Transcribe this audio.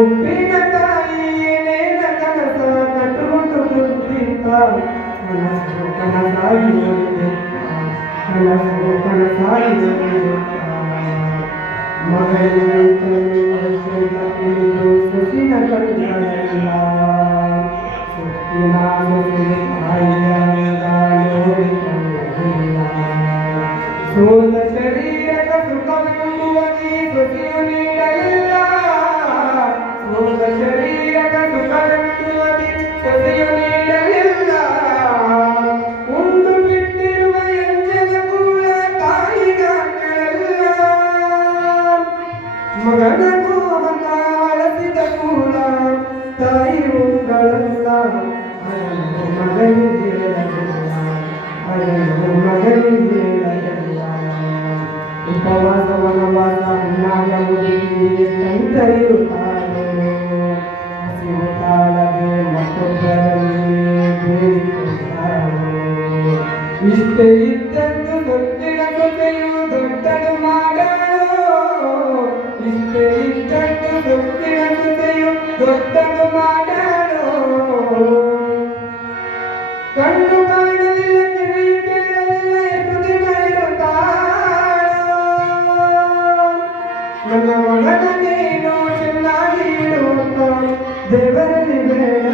ಹುಟ್ಟಿದ ತಾಯಿಯೇ ಕನಸ ಕಟ್ಟುವುದು ಸುದ್ದಿಂತ ಮನಸ್ಸು ಕನಸಾಗಿದೆ ಮನಸ್ಸು ಕನಸಾಗಿದೆ ಮಗನೇ ಉಪವಾಸವನವಾದ ಉಣ್ಣಾಗವುದೇ ತಂದೆಯುತ್ತಾನೆ ಹಸಿರು ಕಾಲವೇ ಮತ್ತೊಬ್ಬರಲ್ಲಿ ಇಷ್ಟೇ ಇದ್ದದ್ದು ದೊಡ್ಡಿನ ಜೊತೆಯು ದೊಡ್ಡದು ಮಾಡಲು ಇಷ್ಟೇ ಇದ್ದದ್ದು ದೊಡ್ಡಿನ ಜೊತೆಯು ದೊಡ್ಡ ದೇವರ ನಿವೇದ